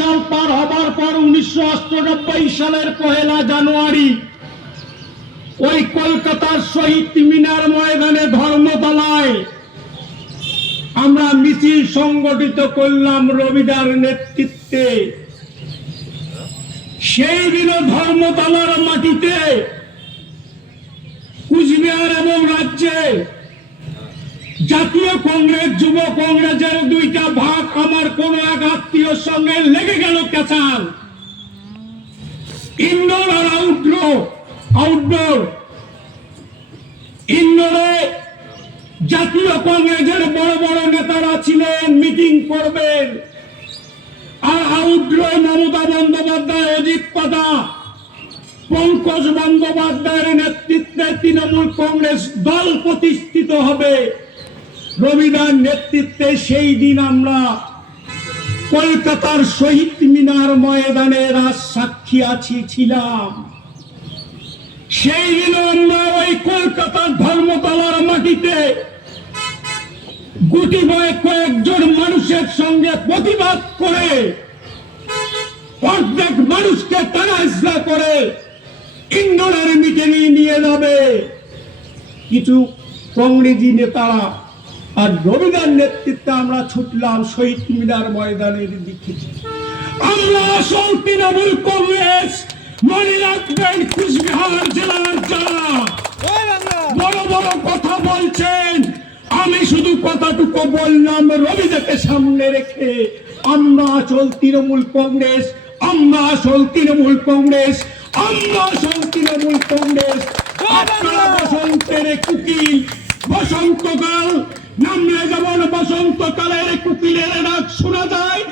সাল পার হবার পর উনিশশো সালের পহেলা জানুয়ারি, ওই কলকাতার শহীদ মিনার ময়দানে ধর্মতলায় আমরা মিছিল সংগঠিত করলাম রবিদার নেতৃত্বে। সেই দিনও ধর্মতলার মাটিতে কুচবিহার এবং রাজ্যে জাতীয় কংগ্রেস, যুব কংগ্রেসের দুইটা সঙ্গে লেগে গেল কেচাল ইনডোর আর আউটডোর আউটডোর। ইনডোরে জাতীয় কংগ্রেসের বড় বড় নেতারা ছিলেন, মিটিং করবেন। আর আউটডোরে মমতা বন্দ্যোপাধ্যায়, অজিত পাদা পঙ্কজ বন্দ্যোপাধ্যায়ের নেতৃত্বে তৃণমূল কংগ্রেস দল প্রতিষ্ঠিত হবে। রবিদার নেতৃত্বে সেই দিন আমরা কলকাতার শহীদ মিনার ময়দানে রাজ সাক্ষী আছি ছিলাম। সেই দিন আমরা ওই কলকাতার ধর্মতলার মাটিতে গুটি বয়ে কয়েকজন মানুষের সঙ্গে প্রতিবাদ করে অর্ধেক মানুষকে টানা করে ইন্দোরের মিটিংয়ে নিয়ে যাবে। কিছু কংগ্রেসি নেতারা আর রবিদার নেতৃত্বে আমরা ছুটলাম শহীদ মিনার ময়দানের দিকে আমরা আসল তৃণমূল কংগ্রেস, মনে রাখবেন কুচবিহার জেলার যারা বড় বড় কথা বলছেন, আমি শুধু কথাটুকু বললাম, রবিদাকে সামনে রেখে আমরা আসল তৃণমূল কংগ্রেস, আমরা আসল তৃণমূল কংগ্রেস, আমরা আসল তৃণমূল কংগ্রেস। আপনারা বসন্তের কুকিল বসন্তকালের কুকিলের ডাক শোনা যায়,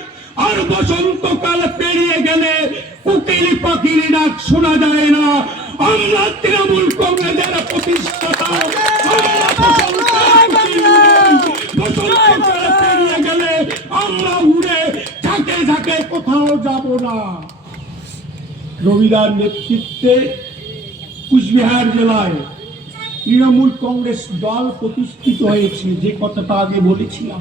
আর বসন্তকাল পেরিয়ে গেলে কুকিল পাখির ডাক শোনা যায় না। আমরা তৃণমূল কংগ্রেসের প্রতিষ্ঠাতা কোথাও যাব না। রবিদার নেতৃত্বে কুচবিহার জেলায় তৃণমূল কংগ্রেস দল প্রতিষ্ঠিত হয়েছে যে কথাটা আগে বলেছিলাম।